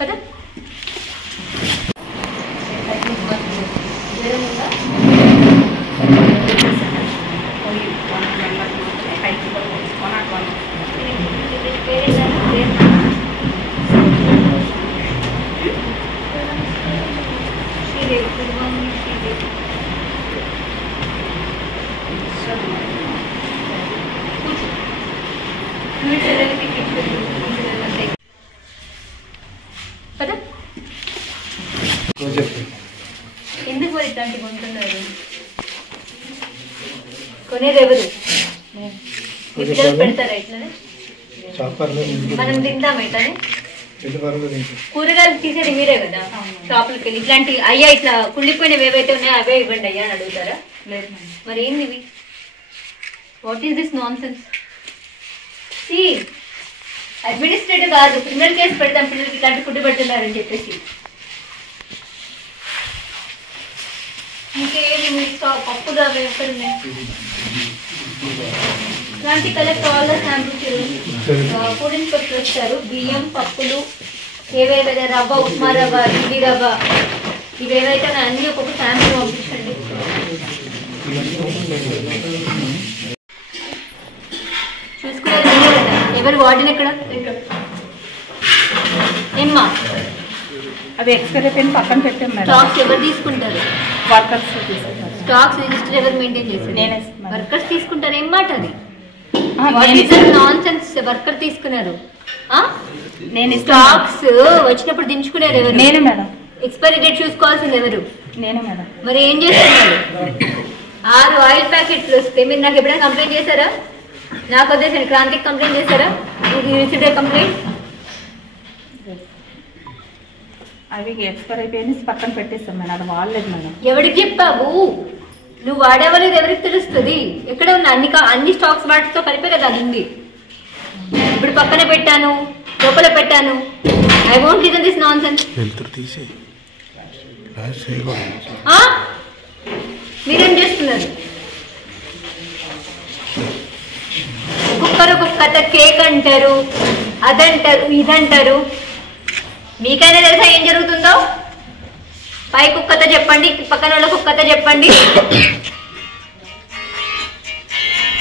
పద ఎందుకు మరి ఇట్లాంటి కొంటున్నారు? కొనేది ఎవరు? పెడతారా ఇట్లానే? మనం తింటాం ఇట్లానే. కూరగాయలు తీసేది మీరే కదా షాపులకి వెళ్ళి. ఇట్లాంటి అయ్యా ఇట్లా కుళ్ళిపోయినవి ఏవైతే ఉన్నాయో అవే ఇవ్వండి అయ్యా అని అడుగుతారా? మరి ఏంది ఇవి? What is this non sense? Administrative కాదు, క్రిమినల్ కేసు పెడతాం పిల్లలకి ఇట్లాంటి ఫుడ్ పెడుతున్నారని చెప్పేసి. ఇంకేమి మీరు పప్పులు అవి ఎక్కడున్నాయి? ఇలాంటి collect all the samples food inspector వచ్చారు. బియ్యం, పప్పులు, ఏవేవైతే రవ్వ, ఉప్మా రవ్వ, ఇడ్లీ రవ్వ, ఇవేవైతే అన్ని ఒక్కొక్క శాంపుల్ పంపించండి. చూసుకునేది ఎవరు? వార్డెన్ ఎక్కడ? ఏమ్మా అది ఎక్స్పైరీ పెన్ పక్కన పెట్టాం మేడం. స్టాక్స్ ఎవరు తీసుకుంటారు? వర్కర్స్ తీసుకుంటారు. స్టాక్స్ రిజిస్టర్ ఎవరు మెయింటైన్ చేస్తారు? నేనే. వర్కర్స్ తీసుకుంటారు. ఏం మాట అది? Non sense. వర్కర్ తీసుకున్నారు. నేను స్టాక్స్ వచ్చినప్పుడు దించుకునేది ఎవరు? నేనే మేడం. ఎక్స్పైరీ డేట్ చూసుకోవాల్సింది ఎవరు? నేనే మేడం. మరి ఏం చేస్తున్నారు? 6 ఆయిల్ ప్యాకెట్లు వస్తే మీరు నాకు ఎప్పుడైనా కంప్లైంట్ చేశారా? నాకు వద్దేసండి. క్రాంతికి కంప్లైంట్ చేశారా? కంప్లైంట్ అవి ఎక్స్పైర్ అయిపోయి పక్కన పెట్టేస్తాం మేడం. అది వాడలేదు మేడం. ఎవరికి చెప్పావు? నువ్వు వాడేవాళ్ళది ఎవరికి తెలుస్తుంది? ఎక్కడ ఉన్నా అన్ని స్టాక్స్ వాటితో కలిపే కదా అది ఉంది. ఇప్పుడు పక్కన పెట్టాను, లోపల పెట్టాను. I won't listen this non sense. మీరేం చేస్తున్నారు? ఒక్కొక్కరు ఒక్కొక్క కథ. కేక్ అంటారు, అదంటారు, ఇదంటారు. మీకైనా తెలుసా ఏం జరుగుతుందో? పైకి ఒక్క కథ చెప్పండి, పక్కన వాళ్ళకి ఒక్క కథ చెప్పండి.